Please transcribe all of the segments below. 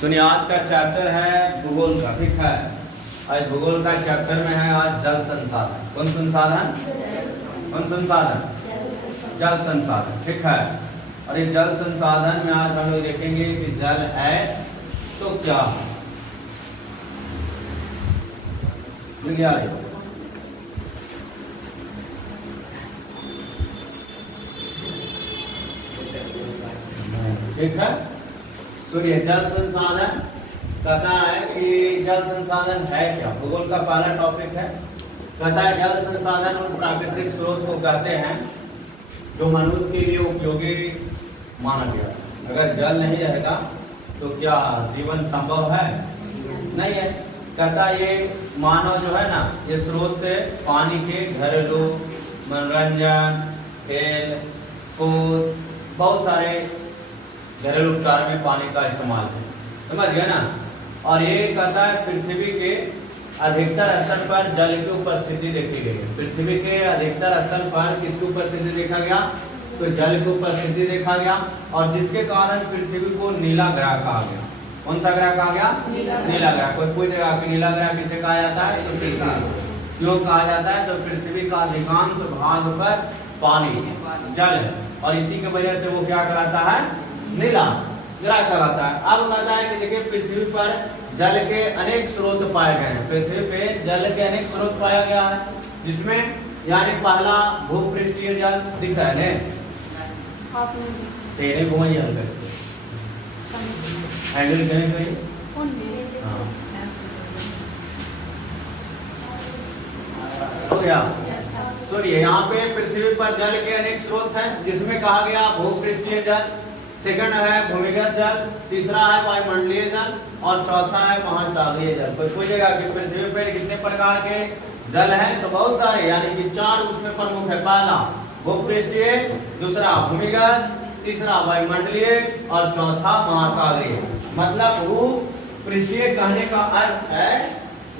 सुनिए, आज का चैप्टर है भूगोल का। ठीक है, आज भूगोल का चैप्टर में है आज जल संसाधन। कौन संसाधन? कौन संसाधन? जल संसाधन। ठीक है, और इस जल संसाधन में आज हम लोग देखेंगे कि जल है तो क्या है। ठीक है, तो ये जल संसाधन कहता है कि जल संसाधन है क्या। भूगोल का पहला टॉपिक है, कहता है जल संसाधन और प्राकृतिक स्रोत को कहते हैं जो मनुष्य के लिए उपयोगी माना गया। अगर जल नहीं रहेगा तो क्या जीवन संभव है? नहीं है। कहता है ये मानव जो है ना, ये स्रोत पानी के घरेलू, मनोरंजन, खेल कूद, बहुत सारे घरेलू उपचार में पानी का इस्तेमाल है। समझ गया ना। और ये कहता है पृथ्वी के अधिकतर स्थल पर जल की उपस्थिति देखी गई है। पृथ्वी के अधिकतर स्थल पर किसकी उपस्थिति देखा गया? तो जल की उपस्थिति देखा गया, और जिसके कारण पृथ्वी को नीला ग्रह कहा गया। कौन सा ग्रह कहा गया? नीला ग्रह। कोई जगह पे नीला ग्रह किसे कहा जाता है? तो पृथ्वी। क्यों कहा जाता है? तो पृथ्वी का अधिकांश भाग पर पानी जल है, और इसी की वजह से वो क्या कहलाता है? नीला ग्रह कहलाता है। अब कहता है कि देखिए पृथ्वी पर जल के अनेक स्रोत पाए गए हैं। पृथ्वी पे जल के अनेक स्रोत पाया गया है, जिसमें यानी पहला भूपृष्ठीय जल दिख रहा है तेरे घुमाई हल्का हैंडल करें हो गया। सुनिए, यहाँ पे पृथ्वी पर जल के अनेक स्रोत हैं, जिसमें कहा गया भूपृष्ठीय जल, सेकंड है भूमिगत जल, तीसरा है वायुमंडलीय जल, और चौथा है महासागरीय जल। कोई पूछेगा कि पृथ्वी पर कितने प्रकार के जल हैं? तो बहुत सारे, यानी कि चार उसमें प्रमुख है। पहला भूपृष्ठीय, दूसरा भूमिगत, तीसरा वायुमंडलीय और चौथा महासागरीय। मतलब भूपृष्ठीय कहने का अर्थ है,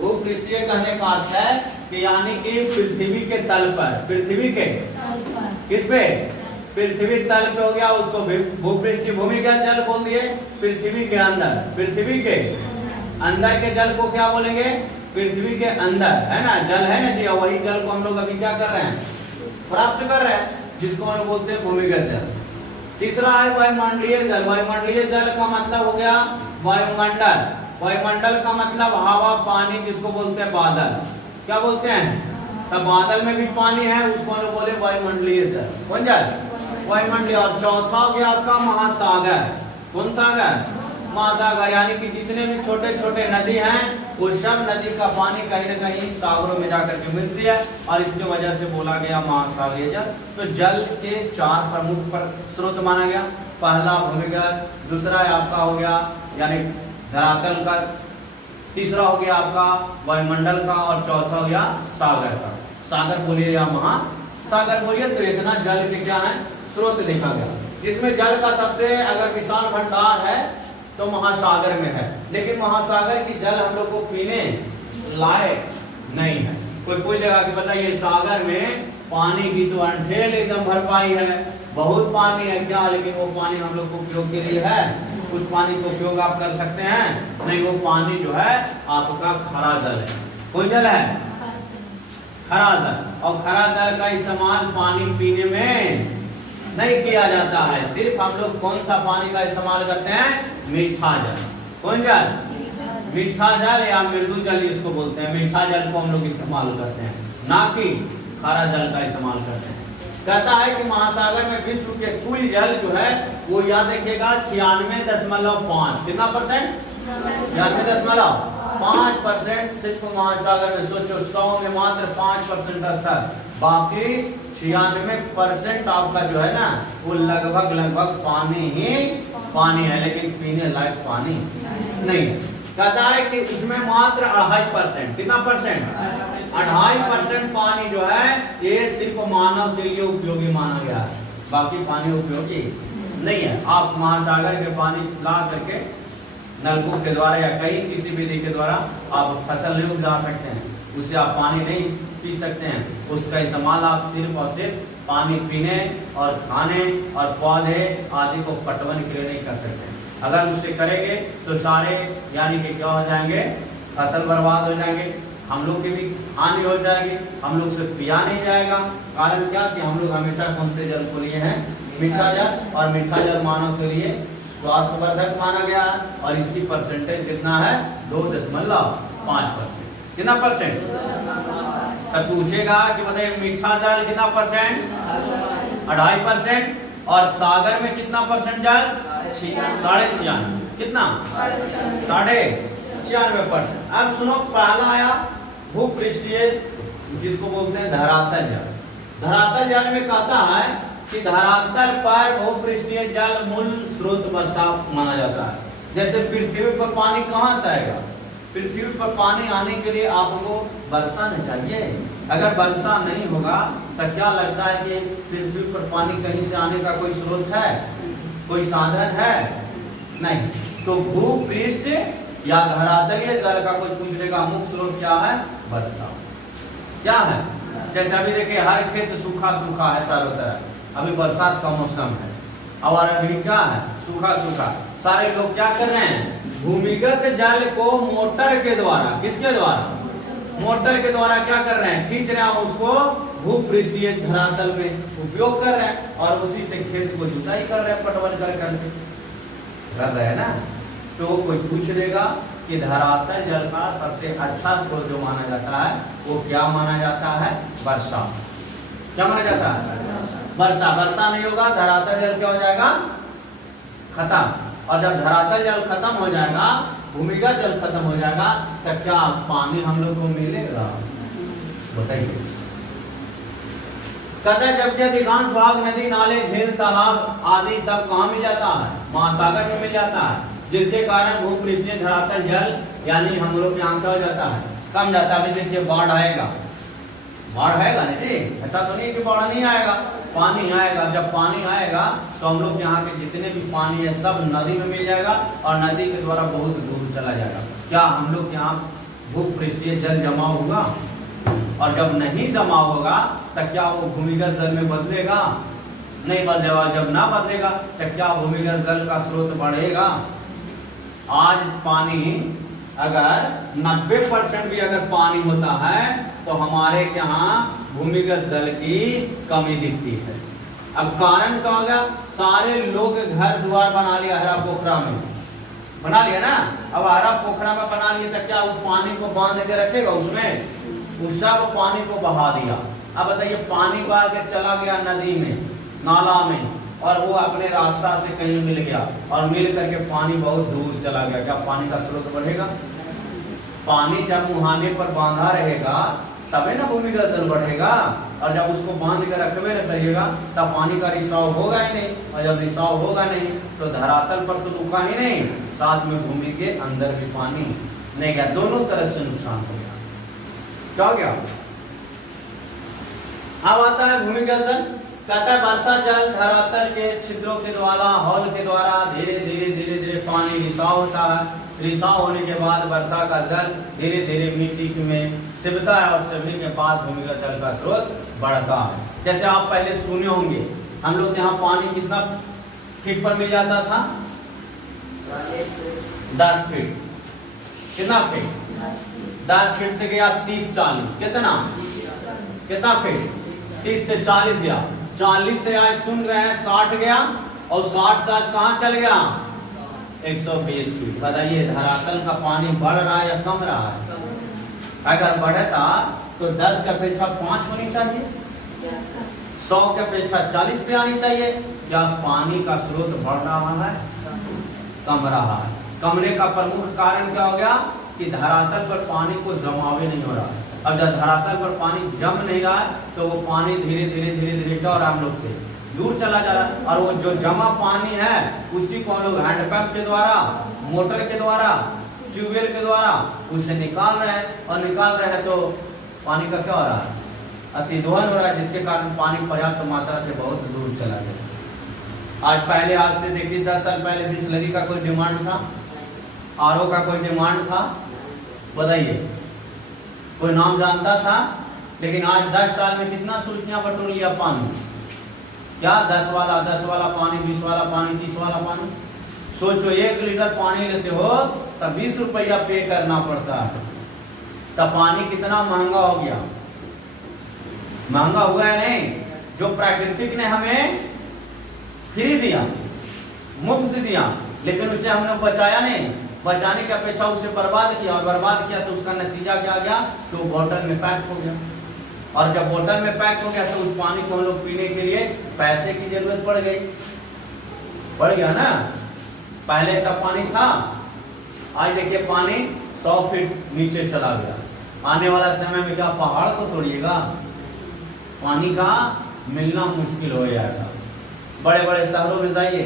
भूपृष्ठीय कहने का अर्थ है कि यानी कि पृथ्वी के तल पर, पृथ्वी के किस पे? पृथ्वी तल पे हो गया, उसको भूपृष्ठीय। भूमिगत जल बोल दिए पृथ्वी के अंदर, पृथ्वी के अंदर के जल को क्या बोलेंगे? पृथ्वी के अंदर, है ना, जल है ना जी, और वही जल को हम लोग अभी क्या कर रहे हैं? प्राप्त कर रहे हैं, जिसको हम बोलते हैं भूमिगत जल। तीसरा है वायुमंडलीय जल। वायुमंडलीय जल का मतलब हो गया वायुमंडल। वायुमंडल का मतलब हवा पानी, जिसको बोलते हैं बादल। क्या बोलते हैं? तब बादल में भी पानी है, उसको हम लोग बोले वायुमंडलीय जल। कौन जल? वायुमंडलीय। और चौथा हो गया आपका महासागर। कौन सागर? महासागर। यानी कि जितने भी छोटे छोटे नदी हैं, वो सब नदी का पानी कहीं न कहीं सागरों में जाकर के मिलती है, और इसकी वजह से बोला गया महासागरीय जल। तो जल के चार प्रमुख स्रोत माना गया। पहला भूमिगत, दूसरा आपका हो गया यानी धरातल का, तीसरा हो गया आपका वायुमंडल का, और चौथा हो गया सागर का। सागर बोलिए या महासागर बोलिए। तो इतना जल के क्या है? स्रोत देखा गया, जिसमें जल का सबसे अगर विशाल भंडार है तो महासागर में है। लेकिन महासागर की जल हम लोग को पीने लायक नहीं है। कोई जगह की बताइए सागर में पानी की तो अंठेल एकदम भरपाई है, बहुत पानी है क्या, लेकिन वो पानी हम लोग को उपयोग के लिए है? उस पानी को उपयोग आप कर सकते हैं? नहीं, वो पानी जो है आपका खरा जल है। कौन जल है? खरा जल। और खरा जल का इस्तेमाल पानी पीने में नहीं किया जाता है। सिर्फ हम लोग कौन सा पानी का इस्तेमाल करते हैं? मीठा जल। कौन जल? मीठा जल या मृदु जल इसको बोलते हैं। मीठा जल को हम लोग इस्तेमाल करते हैं, ना कि खारा जल का इस्तेमाल करते हैं। कहता है कि महासागर में विश्व के कुल जल जो है वो याद रखिएगा 96.5। कितना परसेंट? 96.5% सिर्फ महासागर में। सोचो 100 में मात्र 5% स्तर, बाकी 96% आपका जो है ना वो लगभग पानी ही पानी है, लेकिन पीने लायक पानी नहीं है। कहता है कि उसमें मात्र 2.5%। कितना परसेंट? 2.5% पानी जो है ये सिर्फ मानव के लिए उपयोगी माना गया है, बाकी पानी उपयोगी नहीं है। आप महासागर के पानी ला करके नलकूप के द्वारा या कहीं किसी विधि के द्वारा आप फसल नहीं उगा सकते हैं, उससे आप पानी नहीं पी सकते हैं। उसका इस्तेमाल आप सिर्फ और सिर्फ पानी पीने और खाने और पौधे आदि को पटवन के लिए नहीं कर सकते। अगर उससे करेंगे तो सारे यानी कि क्या हो जाएंगे, फसल बर्बाद हो जाएंगे, हम लोग की भी हानि हो जाएगी, हम लोग से पिया नहीं जाएगा। कारण क्या कि हम लोग हमेशा कौन से जल को लिए हैं, मीठा जल, और मीठा जल मानव के लिए स्वास्थ्यवर्धक माना गया है। और इसी परसेंटेज कितना है, 2.5%। कितना परसेंट? तब पूछेगा कि बताइए मीठा जल कितना परसेंट, 2.5%, और सागर में कितना परसेंट जल, 96.5। कितना, 96.5%। अब सुनो, पहला आया भूपृष्ठीय, जिसको बोलते हैं धरातल जल। धरातल जल में कहता है कि धरातल पर भूपृष्ठीय जल मूल स्रोत वर्षा माना जाता है। जैसे पृथ्वी पर पानी कहाँ से आएगा, पृथ्वी पर पानी आने के लिए आपको वर्षा नहीं चाहिए। अगर वर्षा नहीं होगा तो क्या लगता है कि पृथ्वी पर पानी कहीं से आने का कोई स्रोत है, कोई साधन है? नहीं। तो भूपृष्ठ या धरातलीय जल का कोई पूछने का मुख्य स्रोत क्या है, वर्षा। क्या है? जैसे अभी देखिए हर खेत सूखा सूखा है चारों तरफ, अभी बरसात का मौसम है, और अभी क्या है, सूखा सूखा। सारे लोग क्या कर रहे हैं, भूमिगत जल को मोटर के द्वारा, किसके द्वारा, मोटर के द्वारा क्या कर रहे हैं, खींच रहे हैं, उसको भूपृष्ठीय धरातल में उपयोग कर रहे हैं, और उसी से खेत को जुताई कर रहे हैं, पटवन कर रहे हैं ना। तो कोई पूछ लेगा कि धरातल जल का सबसे अच्छा स्रोत जो माना जाता है वो क्या माना जाता है, वर्षा। क्या माना जाता है, वर्षा। वर्षा नहीं होगा धरातल जल क्या हो जाएगा, खत्म। और जब धरातल जल खत्म हो जाएगा, भूमिगत जल खत्म हो जाएगा, तो क्या पानी हम लोग को मिलेगा, बताइए। कहते हैं जबकि अधिकांश भाग नदी, नाले, झील, तालाब आदि सब कहाँ मिल जाता है, महासागर में मिल जाता है, जिसके कारण भूपृष्ठीय धरातल जल यानी हम लोग यहाँ क्या हो जाता है, कम जाता है। अभी देखिए बाढ़ आएगा, बाढ़ आएगा नहीं जी, ऐसा तो नहीं कि बाढ़ नहीं आएगा, पानी आएगा। जब पानी आएगा तो हम लोग यहाँ के जितने भी पानी है सब नदी में मिल जाएगा, और नदी के द्वारा बहुत दूर चला जाएगा। क्या हम लोग यहाँ भूपृष्ठीय जल जमा होगा, और जब नहीं जमा होगा तो क्या वो भूमिगत जल में बदलेगा, नहीं बदलेगा। जब ना बदलेगा तो क्या भूमिगत जल का स्रोत बढ़ेगा। आज पानी अगर 90% भी अगर पानी होता है तो हमारे यहाँ भूमिगत जल की कमी दिखती है। अब कारण क्या होगा, सारे लोग घर द्वार बना लिया हरा पोखरा में, बना लिया ना। अब हरा पोखरा में बना लिया तो क्या वो पानी को बांध के रखेगा, उसमें उस सब पानी को बहा दिया। अब बताइए पानी बहा के चला गया नदी में, नाला में, और वो अपने रास्ता से कहीं मिल गया, और मिल करके पानी बहुत दूर चला गया, क्या पानी का स्रोत बढ़ेगा? पानी जब मुहाने पर बांधा रहेगा तबे ना भूमिगत जल बढ़ेगा, और जब उसको बांध कर रखवे न करिएगा तब पानी का रिसाव होगा ही नहीं, और जब रिसाव होगा नहीं तो धरातल पर तो रुका ही नहीं, साथ में भूमि के अंदर भी पानी नहीं गया, दोनों तरह से नुकसान हो गया। क्या हो गया? अब आता है भूमिगत जल। कहता है वर्षा जल धरातल के छिद्रों के द्वारा, हॉल के द्वारा धीरे धीरे पानी रिसाव होता है। रिसाव होने के बाद वर्षा का जल धीरे धीरे मिट्टी में सिमटा है, और सिमटने के बाद भूमिगत जल का स्रोत बढ़ता है। जैसे आप पहले सुने होंगे, हम लोग यहाँ पानी कितना फीट पर मिल जाता था, 10 फीट। कितना फीट? 10 फीट से गया 30-40, कितना फीट? 30 से 40 गया, 40 से आज सुन रहे हैं 60 गया, और 60 से आज कहाँ चल गया, 120 फीट। बताइए धरातल का पानी बढ़ रहा है या कम रहा है? अगर बढ़ता तो 10 की अपेक्षा 5 होनी चाहिए, 100 की अपेक्षा 40 पे आनी चाहिए। क्या पानी का स्रोत बढ़ रहा है, कम रहा है? कमने का प्रमुख कारण क्या हो गया कि धरातल पर पानी को जमावे नहीं हो रहा है। अब जब धरातल पर पानी जम नहीं रहा है तो वो पानी धीरे धीरे क्या हो रहा है, हम लोग से दूर चला जा रहा है, और वो जो जमा पानी है उसी को हम लोग हैंडपंप के द्वारा, मोटर के द्वारा, ट्यूबवेल के द्वारा उसे निकाल रहे हैं, और निकाल रहे हैं तो पानी का क्या हो रहा है, अतिदोहन हो रहा है, जिसके कारण पानी पर्याप्त मात्रा से बहुत दूर चला गया। आज से देखिए 10 साल पहले बिसलरी का कोई डिमांड था, आरओ का कोई डिमांड था, बताइए कोई नाम जानता था? लेकिन आज 10 साल में कितना सुर्खियां बटोर लिया पानी, क्या 10 वाला पानी, 20 वाला पानी, 30 वाला पानी, सोचो 1 लीटर पानी लेते हो तब 20 रुपया पे करना पड़ता है, तब पानी कितना महंगा हो गया। महंगा हुआ है नहीं, जो प्राकृतिक ने हमें फ्री दिया, मुफ्त दिया, लेकिन उसे हमने बचाया नहीं, बचाने की अपेक्षा उसे बर्बाद किया, और बर्बाद किया तो उसका नतीजा क्या गया, तो बोतल में पैक हो गया। और जब बोतल में पैक हो गया तो उस पानी को हम लोग पीने के लिए पैसे की जरूरत पड़ गई, पड़ गया ना। पहले सब पानी था, आज देखिए पानी 100 फीट नीचे चला गया। आने वाला समय में क्या पहाड़ को तोड़िएगा, पानी का मिलना मुश्किल हो जाएगा। बड़े बड़े शहरों में जाइए,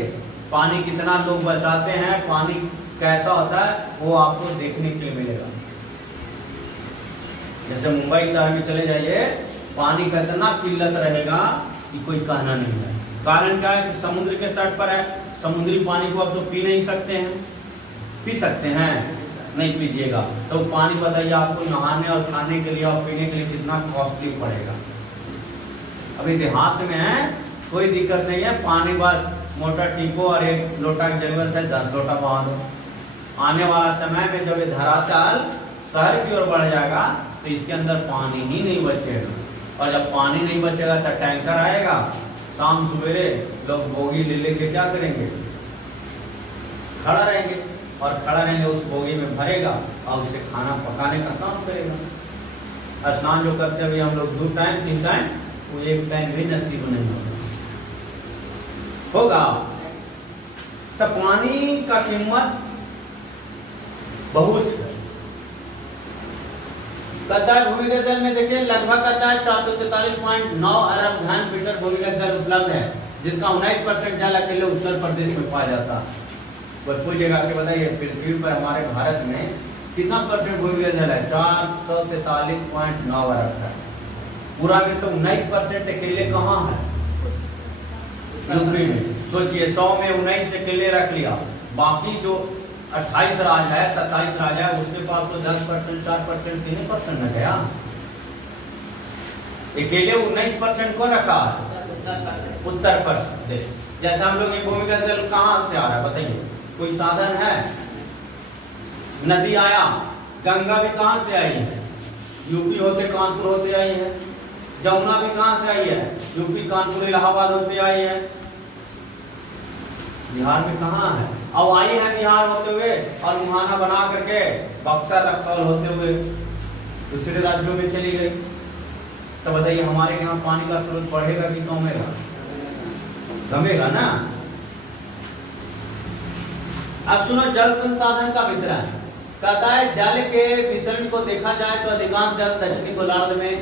पानी कितना लोग बचाते हैं, पानी कैसा होता है वो आपको देखने के लिए मिलेगा। जैसे मुंबई शहर में चले जाइए, पानी का इतना किल्लत रहेगा कि कोई कहना नहीं है। कारण क्या है कि समुद्र के तट पर है, समुद्री पानी को आप तो पी नहीं सकते हैं। पी सकते हैं? नहीं पीजिएगा। तो पानी बताइए आपको नहाने और खाने के लिए और पीने के लिए कितना कॉस्टली पड़ेगा। अभी देहात में है कोई दिक्कत नहीं है, पानी बस मोटर टीपो और 1 लोटा की जरूरत है, 10 लोटा बहा दो। आने वाला समय में जब ये धरातल शहर की ओर बढ़ जाएगा तो इसके अंदर पानी ही नहीं बचेगा, और जब पानी नहीं बचेगा तो टैंकर आएगा, शाम सवेरे लोग बोगी ले लेके क्या करेंगे, खड़ा रहेंगे, और खड़ा रहेंगे उस बोगी में भरेगा और उससे खाना पकाने का काम करेगा। स्नान जो करते हुए हम लोग 2 टाइम 3 टाइम, वो 1 टाइम भी नसीब नहीं होगा। तो पानी का कीमत बहुत है। कहता है भूमिगत जल में देखिए लगभग कहता है 443.9 अरब घन मीटर भूमिगत जल उपलब्ध है, जिसका 19% जल अकेले उत्तर प्रदेश में पाया जाता है। पूछेगा कि बताइए पृथ्वी पर हमारे भारत में कितना परसेंट भूमिगत जल है? 443.9 अरब है। पूरा विश्व 19% अकेले कहाँ है? यूपी में। सोचिए 100 में 19 अकेले रख लिया, बाकी जो 28 राज्य है 27 राज्य है उसके पास तो 10%, 4%, 3% न गया। अकेले 19% को रखा है उत्तर प्रदेश। जैसे हम लोग ये भूमिगत जल कहाँ से आ रहा है बताइए, कोई साधन है? नदी आया, गंगा भी कहाँ से आई है? यूपी होते कानपुर होते आई है। जमुना भी कहाँ से आई है? यूपी कानपुर इलाहाबाद होते आई है। बिहार में कहाँ है? अब आई है बिहार होते हुए और मुहाना बना करके बक्सर रक्सौल होते हुए दूसरे राज्यों में चली गई। तो बताइए हमारे यहाँ पानी का स्रोत बढ़ेगा कि कमेगा? कमेगा ना। अब सुनो जल संसाधन का वितरण। कहता है जल के वितरण को देखा जाए तो अधिकांश जल दक्षिणी गोलार्ध में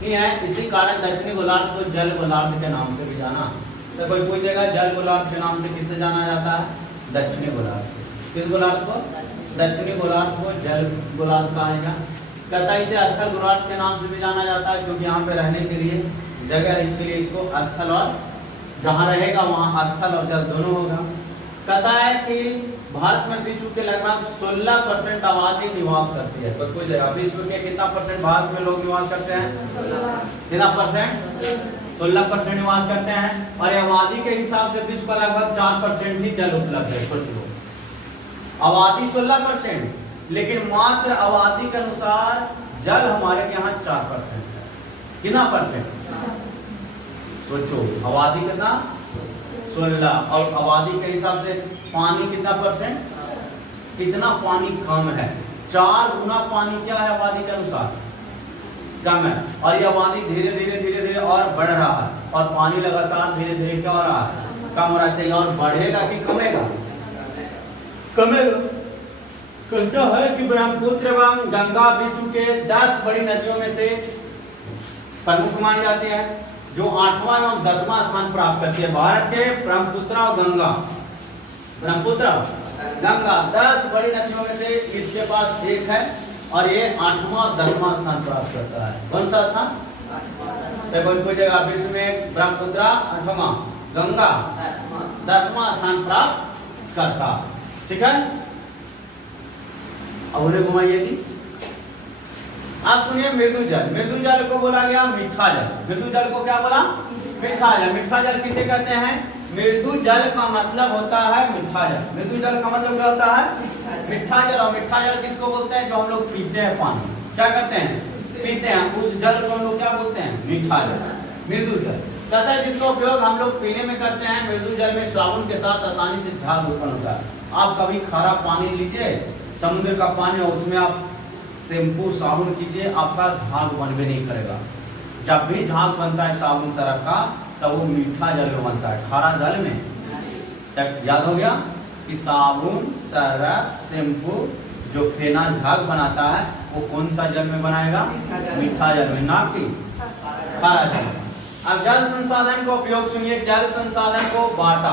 ही है। इसी कारण दक्षिणी गोलार्ध को जल गोलार्ध के नाम से भी जाना। तो कोई पूछेगा जल गोलार्ध के नाम से किसे जाना जाता है? दक्षिणी गोलार्ध। किस गोलार्ध को? दक्षिणी गोलार्ध को जल गोलार्ध कहा जाएगा। कहता है इसे स्थल गोलार्ध के नाम से भी जाना जाता है क्योंकि यहाँ पे रहने के लिए जगह है, इसलिए इसको स्थल और जहाँ रहेगा वहाँ स्थल और जल दोनों होगा। कहता है कि भारत में विश्व के लगभग 16% आबादी निवास करती है। तो कोई जगह विश्व के कितना परसेंट भारत में लोग निवास करते हैं? कितना परसेंट? 16% निवास करते हैं। और आबादी के हिसाब से विश्व का लगभग 4% ही जल उपलब्ध है। सोच लो आबादी 16%, लेकिन मात्र आबादी के अनुसार जल हमारे यहाँ 4% है। कितना परसेंट? सोचो आबादी कितना? 16 और आबादी के हिसाब से पानी कितना परसेंट? कितना पानी कम है। 4 गुना पानी क्या है आबादी के अनुसार? कम है। और ये आबादी धीरे धीरे धीरे धीरे और बढ़ रहा है और पानी लगातार धीरे धीरे क्या हो रहा है? कम हो रहा है। और बढ़ेगा कि कमेगा? कमेगा। कहता है कि ब्रह्मपुत्र एवं गंगा विश्व के 10 बड़ी नदियों में से प्रमुख मानी जाती है, जो 8वां एवं 10वां स्थान प्राप्त करती है। भारत के ब्रह्मपुत्र और गंगा, ब्रह्मपुत्र गंगा 10 बड़ी नदियों में से इसके पास एक है और ये 8वां और 10वां स्थान प्राप्त करता है। कौन सा स्थान? कोई पूछेगा विश्व में ब्रह्मपुत्र 8वां, गंगा 10वां स्थान प्राप्त करता। ठीक है, अब उन्हें घुमाइए जी। आप सुनिए मृदु जल। मृदु जल को बोला गया मीठा जल। मृदु जल को क्या बोला? मीठा जल। मीठा जल किसे कहते हैं? मृदु जल का मतलब होता है मीठा जल। मृदु जल का मतलब क्या होता है? मीठा जल। और मीठा जल किसको बोलते हैं? जो हम लोग पीते हैं पानी, क्या करते हैं? पीते हैं, उस जल को हम लोग क्या बोलते हैं? मीठा जल, मृदु जल। कहता है जिसका उपयोग हम लोग पीने में करते हैं। मृदु जल में साबुन के साथ आसानी से झाग उत्पन्न होता है। आप कभी खारा पानी लीजिए, समुद्र का पानी, और उसमें आप शैम्पू साबुन कीजिए, आपका झाग बनबे नहीं करेगा। जब भी झाग बनता है साबुन सरफ का, तब वो मीठा जल में बनता है, खारा जल में। तक याद हो गया कि साबुन, सरफ, शैम्पू जो फेना झाग बनाता है वो कौन सा जल में बनाएगा? मीठा जल में, ना कि खारा जल। अब जल संसाधन का उपयोग सुनिए। जल संसाधन को बांटा,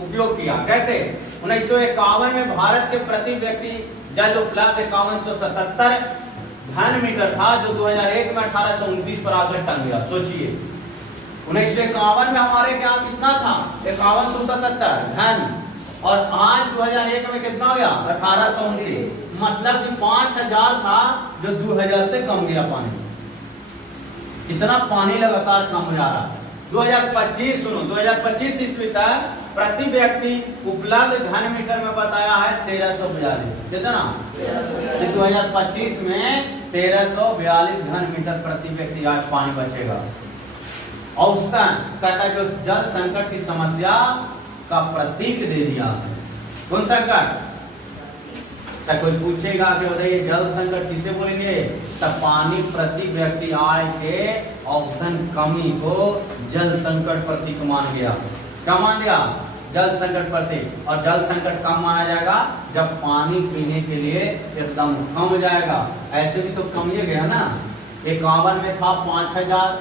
उपयोग किया कैसे? 1951 में भारत के प्रति व्यक्ति जल उपलब्ध 5177 घन मीटर था, जो 2001 में 1829 पर आकर टल गया। सोचिए 1951 में हमारे यहाँ कितना था? 5177 घन, और आज 2001 में कितना हो गया? 1829। मतलब कि 5000 था, जो 2000 से कम गया पानी। कितना पानी लगातार कम हो जा रहा है। 2025 सुनो, 2025 ईस्वी तक प्रति व्यक्ति उपलब्ध घन मीटर में बताया है 1342। कितना? 2025 में 1342 घन मीटर प्रति व्यक्ति आज पानी बचेगा। औसतन कहता है जो जल संकट की समस्या का प्रतीक दे दिया। कौन संकट? तब कोई पूछेगा कि बताइए जल संकट किसे बोलेंगे? तब पानी प्रति व्यक्ति आय के औसतन कमी को जल संकट प्रतीक मान गया। क्या मान दिया? जल संकट प्रतीक। और जल संकट कब माना जाएगा? जब पानी पीने के लिए एकदम कम हो जाएगा। ऐसे भी तो कम ही गया ना। 51 में था 5000,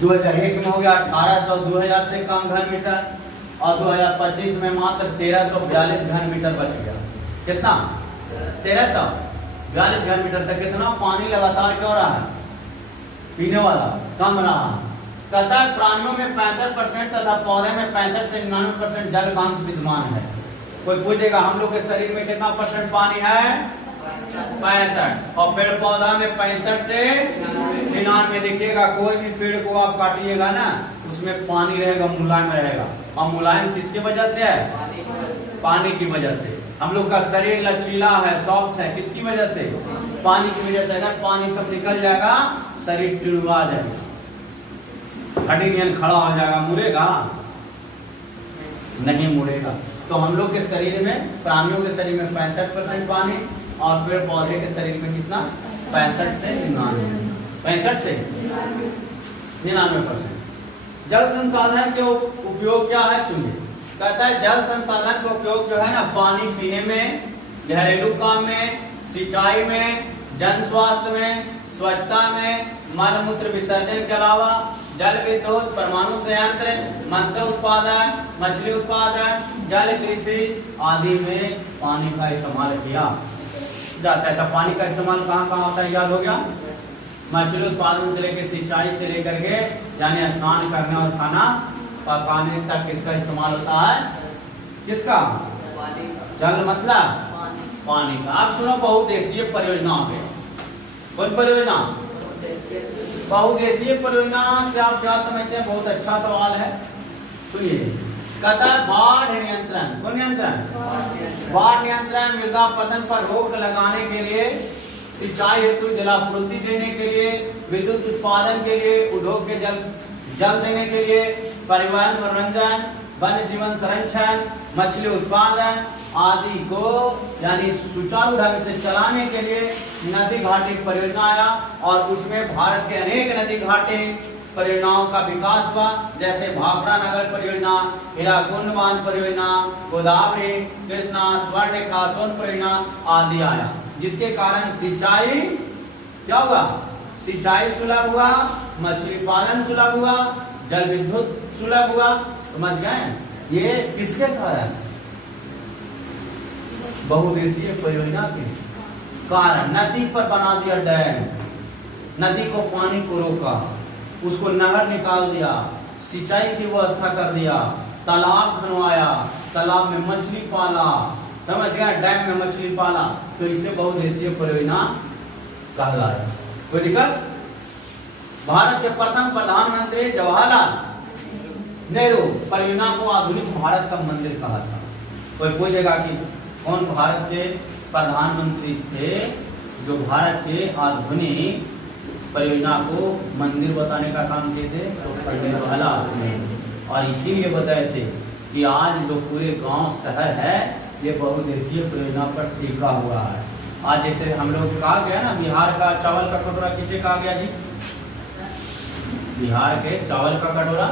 2001 में हो गया 1800, 2000 से कम घन मीटर, और 2025 में मात्र 1342 घन मीटर बच गया। कितना? 1342 घन मीटर तक कितना पानी लगातार क्यों रहा है? पीने वाला कम रहा। कहता है प्राणियों में 65% तथा पौधे में 65 से 99% जल का अंश विद्यमान है। कोई पूछेगा हम लोग के शरीर में कितना परसेंट पानी है? 65। और पेड़ पौधा में 65 से 99। देखिएगा कोई भी पेड़ को आप काटिएगा ना, उसमें पानी रहेगा, मुलायम रहेगा। और मुलायम किसकी वजह से है? पानी की वजह से। हम लोग का शरीर लचीला है, सॉफ्ट है, किसकी वजह से? पानी की वजह से। अगर पानी सब निकल जाएगा, शरीर टिड़वा जाएगा, हड्डी नियन खड़ा हो जाएगा। मुड़ेगा? नहीं मुड़ेगा। तो हम लोग के शरीर में, प्राणियों के शरीर में 65% पानी, और पेड़ पौधे के शरीर में कितना? 65 से 99। 65 से 99%। जल संसाधन के उपयोग क्या है सुनिए। कहता है जल संसाधन का उपयोग जो है ना, पानी पीने में, घरेलू काम में, सिंचाई में, जन स्वास्थ्य में, स्वच्छता में, मल मूत्र विसर्जन के अलावा जल विद्युत, परमाणु संयंत्र, मत्स्य उत्पादन, मछली उत्पादन, जल कृषि आदि में पानी का इस्तेमाल किया जाता है। तो पानी का इस्तेमाल कहाँ कहाँ होता है? याद हो गया? मछली उत्पादन से लेकर सिंचाई से लेकर के, यानी स्नान करने और खाना पकाने तक किसका इस्तेमाल होता है? किसका? जल मतलब पानी का। आप सुनो बहुउद्देशीय परियोजना पे। कौन परियोजना? बहुउद्देशीय परियोजना से आप क्या समझते हैं? बहुत अच्छा सवाल है, सुनिए। कहता है बाढ़ नियंत्रण। कौन नियंत्रण? बाढ़ नियंत्रण, मृदा अपरदन पर रोक लगाने के लिए, सिंचाई हेतु जलापूर्ति देने के लिए, विद्युत उत्पादन के लिए, उद्योग के जल देने के लिए, परिवहन, मनोरंजन, वन्य जीवन संरक्षण, मछली उत्पादन आदि को यानी सुचारू ढंग से चलाने के लिए नदी घाटी परियोजना आया। और उसमें भारत के अनेक नदी घाटी परियोजनाओं का विकास हुआ, जैसे भाखड़ा नगर परियोजना, हीराकुंड बांध परियोजना, गोदावरी, कृष्णा, स्वर्णरेखा, सोन परियोजना आदि आया, जिसके कारण सिंचाई क्या हुआ? सिंचाई सुलभ हुआ, मछली पालन सुलभ हुआ, जल विद्युत सुलभ हुआ। समझ गए? ये किसके कारण? बहुउद्देशीय परियोजना के कारण। नदी पर बना दिया डैम, नदी को पानी को रोका, उसको नहर निकाल दिया, सिंचाई की व्यवस्था कर दिया, तालाब बनवाया, तालाब में मछली पाला। समझ गया? डैम में मछली पाला, तो इसे बहुउद्देशीय परियोजना कहलाया। कोई दिक्कत? भारत के प्रथम प्रधानमंत्री जवाहरलाल नेहरू परियोजना को आधुनिक भारत का मंदिर कहा था। कोई पूछेगा कि कौन भारत के प्रधानमंत्री थे जो भारत के आधुनिक परियोजना को मंदिर बताने का काम किए थे? तो पंडित जवाहरलाल नेहरू। और इसीलिए बताए थे कि आज जो पूरे गांव शहर है ये बहुउद्देशीय परियोजना पर टिका हुआ है। आज जैसे हम लोग कहा गया ना, बिहार का चावल का कटोरा किसे कहा गया जी? बिहार के चावल का कटोरा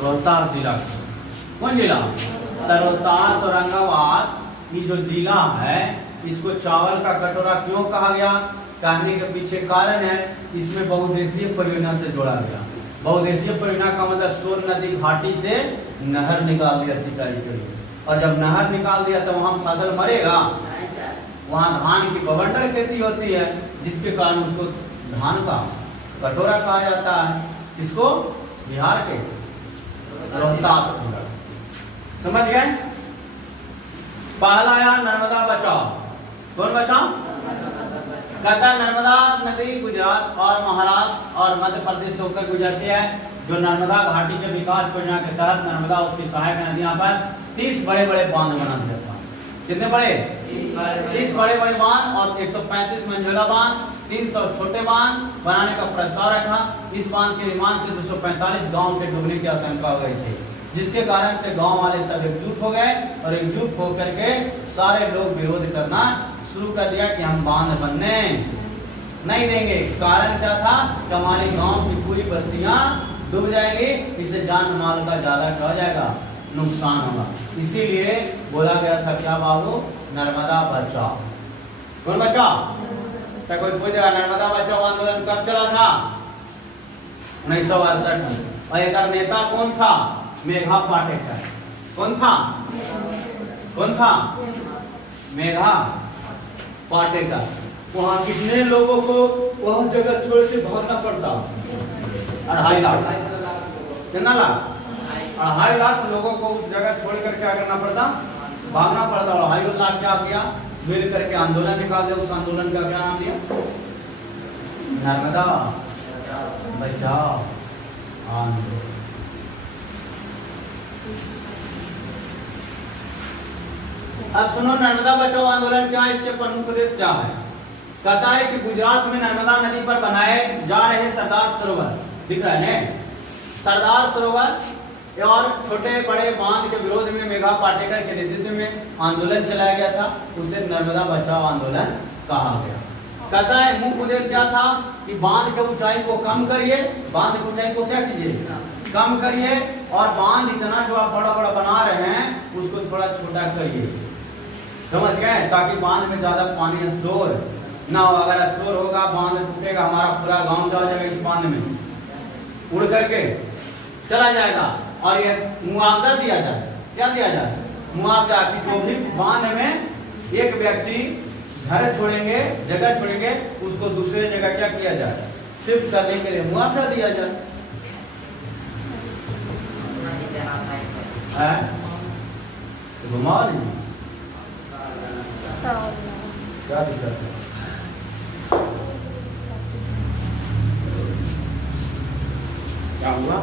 रोहतास जिला। कौन जिला? रोहतास औरंगाबाद ये जो जिला है इसको चावल का कटोरा क्यों कहा गया? कहने के पीछे कारण है इसमें बहुउद्देशीय परियोजना से जोड़ा गया। बहुउद्देशीय परियोजना का मतलब सोन नदी घाटी से नहर निकाल दिया सिंचाई के लिए, और जब नहर निकाल दिया तो वहाँ फसल मरेगा। वहाँ धान की बवंडर खेती होती है जिसके कारण उसको धान का कटोरा कहा जाता है। इसको बिहार के रोहतास जिला। समझ गए? पहला आया नर्मदा बचाओ। कौन बचाओ? कहता है नर्मदा नदी गुजरात और महाराष्ट्र और मध्य प्रदेश से होकर गुजरती है। जो नर्मदा घाटी के विकास योजना के तहत नर्मदा उसकी सहायक नदियां पर 30 बड़े बड़े बांध बना दिया था। कितने बड़े? 30 बड़े बड़े बांध और 135 मंजिला बांध, 300 छोटे बांध बनाने का प्रस्ताव रखा। इस बांध के निर्माण से 245 गाँव के डूबने की आशंका हो गई थी, जिसके कारण से गांव वाले सब एकजुट हो गए और एकजुट होकर के सारे लोग विरोध करना शुरू कर दिया कि हम बांध बनने नहीं देंगे। कारण क्या था कि हमारे गांव की पूरी बस्तियां डूब जाएगी, इससे जान माल का ज्यादा क्या हो जाएगा? नुकसान होगा। इसीलिए बोला गया था क्या बाबू? नर्मदा बचाओ। कौन बचाओ? क्या कोई पूछेगा नर्मदा बचाओ आंदोलन कब चला था? 1968 में। और एक नेता कौन था? मेघा पाटेकर। कौन था? कौन था? मेघा पाटेकर। वहाँ कितने लोगों को वहाँ जगह छोड़ के भागना पड़ता? 2.5 लाख। कितना लाख? 2.5 लाख लोगों को उस जगह छोड़ कर क्या करना पड़ता? भागना पड़ता। और 2.5 लाख क्या किया? मिल करके आंदोलन निकाल दिया। उस आंदोलन का क्या नाम दिया? नर्मदा बचाओ आंदोलन। अब सुनो, नर्मदा बचाओ आंदोलन क्या है? इसके प्रमुख उद्देश्य क्या है? कहता है कि गुजरात में नर्मदा नदी पर बनाए जा रहे सरदार सरोवर, दिख रहा है सरदार सरोवर और छोटे बड़े बांध के विरोध में मेघा पाटेकर के नेतृत्व में आंदोलन चलाया गया था। उसे नर्मदा बचाओ आंदोलन कहा गया। कहता है मुख्य उद्देश्य क्या था कि बांध की ऊंचाई को कम करिए। बांध की ऊंचाई को क्या कीजिए? कम करिए। और बांध इतना जो आप बड़ा बड़ा बना रहे हैं उसको थोड़ा छोटा करिए। समझ गए? ताकि बांध में ज्यादा पानी स्टोर ना हो। अगर स्टोर होगा बांध टूटेगा, हमारा पूरा गांव जा जाएगा इस बांध में, उड़ करके चला जाएगा। और ये मुआवजा दिया जाए। क्या दिया जाए? मुआवजा कि जो भी बांध में एक व्यक्ति घर छोड़ेंगे, जगह छोड़ेंगे, उसको दूसरे जगह क्या किया जाए? शिफ्ट करने के लिए मुआवजा दिया जाए। घुमाओ नहीं, क्या दिक्कत है? क्या हुआ?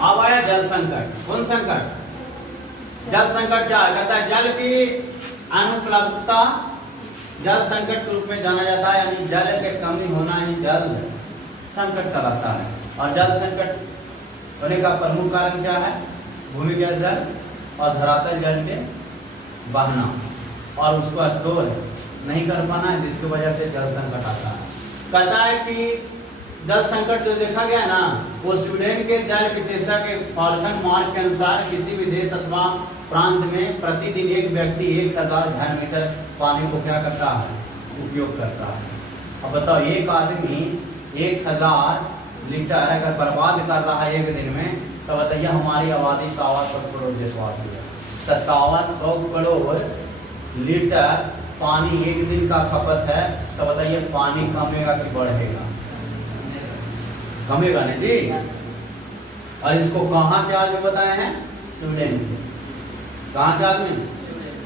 अब आया जल संकट। कौन संकट? जल संकट क्या है? कहता है जल की अनुपलब्धता जल संकट के रूप में जाना जाता है। यानी जल की कमी होना ही जल संकट कहलाता है। और जल संकट होने का प्रमुख कारण क्या है? भूमिगत जल और धरातल जल के बहना और उसको स्टोर नहीं कर पाना, जिसकी वजह से जल संकट आता है। कहता है कि जल संकट जो देखा गया ना, वो स्वीडन के जल विशेषज्ञ फॉल्कन मार्क के अनुसार किसी भी देश अथवा प्रांत में प्रतिदिन एक व्यक्ति 1000 घन मीटर पानी को क्या करता है? उपयोग करता है। अब बताओ, एक आदमी 1000 लीटर अगर बर्बाद कर रहा है एक दिन में, तो बताइए हमारी आबादी 100 करोड़ देशवासी है, तो 100 करोड़ लीटर पानी एक दिन का खपत है। तो बताइए पानी कमेगा कि बढ़ेगा? कमेगा नहीं जी। और इसको कहाँ के आदमी बताए हैं? स्वीडन के। कहाँ के आदमी?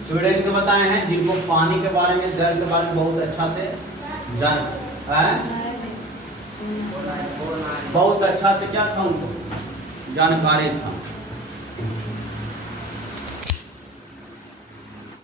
स्वीडन के बताए हैं जिनको पानी के बारे में, जल के बारे में बहुत अच्छा से जान है, बहुत अच्छा से क्या था उनको जानकारी था।